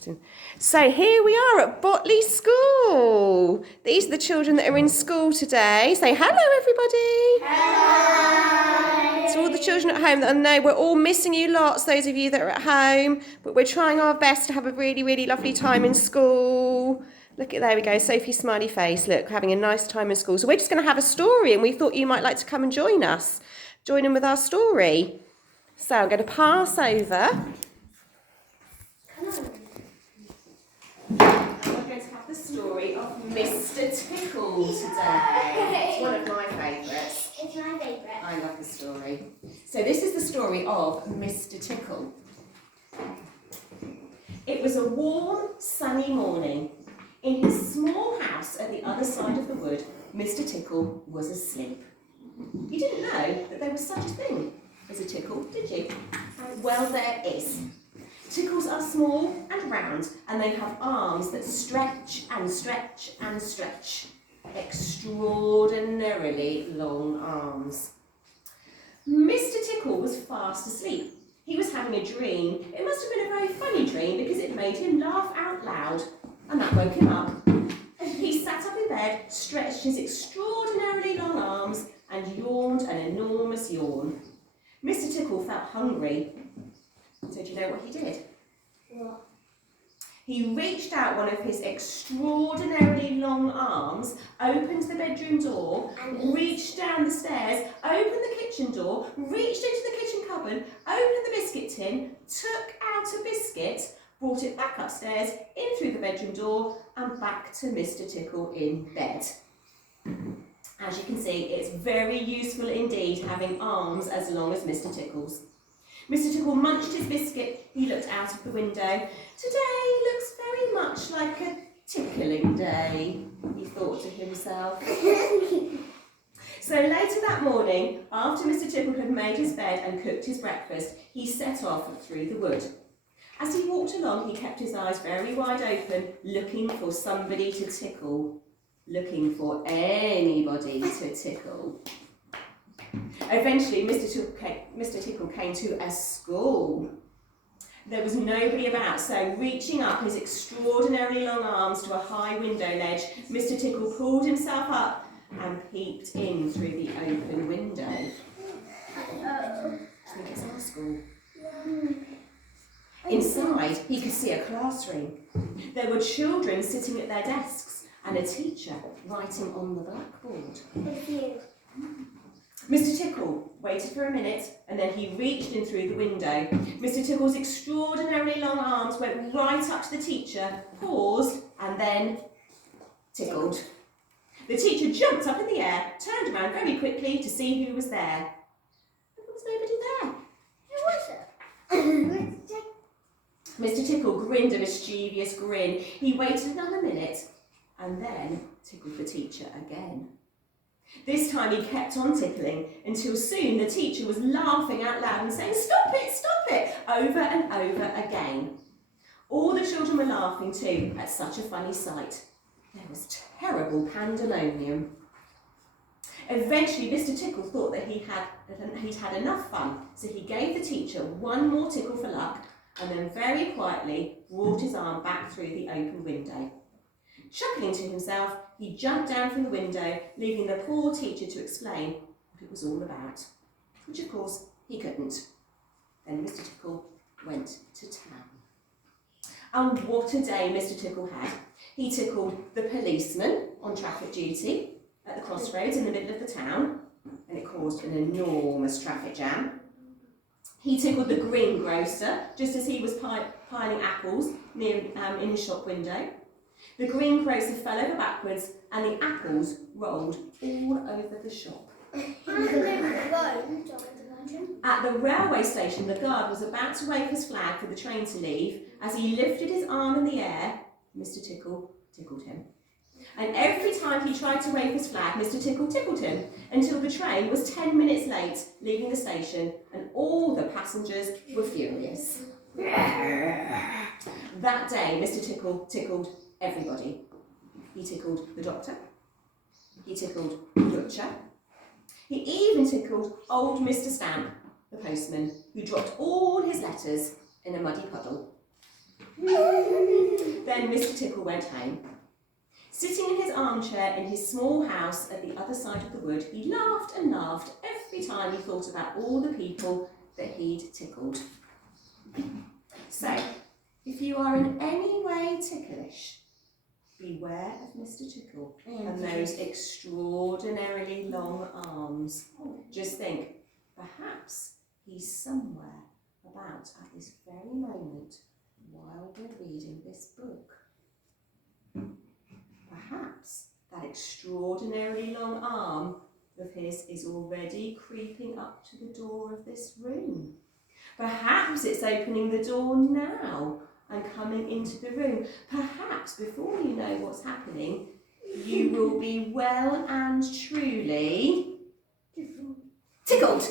button. So here we are at Botley School. These are the children that are in school today. Say hello, everybody. Hello. So all the children at home that I know, we're all missing you lots, those of you that are at home, but we're trying our best to have a really, really lovely time in school. Look at, there we go, Sophie's smiley face. Look, having a nice time in school. So we're just going to have a story, and we thought you might like to come and join us. Join in with our story. So I'm going to pass over. We're going to have the story of Mr. Tickle today. It's one of my favourites. It's my favourite. I love the story. So this is the story of Mr. Tickle. It was a warm, sunny morning. In his small house at the other side of the wood, Mr. Tickle was asleep. You didn't know that there was such a thing as a tickle, did you? Well, there is. Tickles are small and round, and they have arms that stretch and stretch and stretch. Extraordinarily long arms. Mr. Tickle was fast asleep. He was having a dream. It must have been a very funny dream because it made him laugh out loud, and that woke him up. He sat up in bed, stretched his extraordinarily long arms, and yawned an enormous yawn. Mr. Tickle felt hungry. So do you know what he did? What? He reached out one of his extraordinarily long arms, opened the bedroom door, reached down the stairs, opened the kitchen door, reached into the kitchen cupboard, opened the biscuit tin, took out a biscuit, brought it back upstairs, in through the bedroom door, and back to Mr. Tickle in bed. As you can see, it's very useful indeed having arms as long as Mr. Tickle's. Mr. Tickle munched his biscuit. He looked out of the window. Today looks very much like a tickling day, he thought to himself. So later that morning, after Mr. Tickle had made his bed and cooked his breakfast, he set off through the wood. As he walked along, he kept his eyes very wide open, looking for somebody to tickle, looking for anybody to tickle. Eventually, Mr. Tickle came to a school. There was nobody about, so reaching up his extraordinarily long arms to a high window ledge, Mr. Tickle pulled himself up and peeped in through the open window. I think it's our school. Inside, he could see a classroom. There were children sitting at their desks and a teacher writing on the blackboard. Mr. Tickle waited for a minute and then he reached in through the window. Mr. Tickle's extraordinarily long arms went right up to the teacher, paused, and then tickled. The teacher jumped up in the air, turned around very quickly to see who was there. But there was nobody there. Who was it? Mr. Tickle grinned a mischievous grin. He waited another minute and then tickled the teacher again. This time he kept on tickling until soon the teacher was laughing out loud and saying, stop it, over and over again. All the children were laughing too at such a funny sight. There was terrible pandemonium. Eventually Mr. Tickle thought that he'd had enough fun, so he gave the teacher one more tickle for luck and then very quietly brought his arm back through the open window. Chuckling to himself, he jumped down from the window, leaving the poor teacher to explain what it was all about, which of course he couldn't. Then Mr. Tickle went to town. And what a day Mr. Tickle had. He tickled the policeman on traffic duty at the crossroads in the middle of the town, and it caused an enormous traffic jam. He tickled the greengrocer just as he was piling apples in his shop window. The greengrocer fell over backwards and the apples rolled all over the shop. At the railway station, the guard was about to wave his flag for the train to leave. As he lifted his arm in the air, Mr. Tickle tickled him. And every time he tried to wave his flag, Mr. Tickle tickled him until the train was 10 minutes late, leaving the station, and all the passengers were furious. That day, Mr. Tickle tickled everybody. He tickled the doctor. He tickled the butcher. He even tickled old Mr. Stamp, the postman, who dropped all his letters in a muddy puddle. then Mr. Tickle went home. Sitting in his armchair in his small house at the other side of the wood, he laughed and laughed every time he thought about all the people that he'd tickled. So, if you are in any way ticklish, beware of Mr. Tickle and those extraordinarily long arms. Just think, perhaps he's somewhere about at this very moment while we're reading this book. Perhaps that extraordinarily long arm of his is already creeping up to the door of this room. Perhaps it's opening the door now and coming into the room. Perhaps before you know what's happening, you will be well and truly tickled.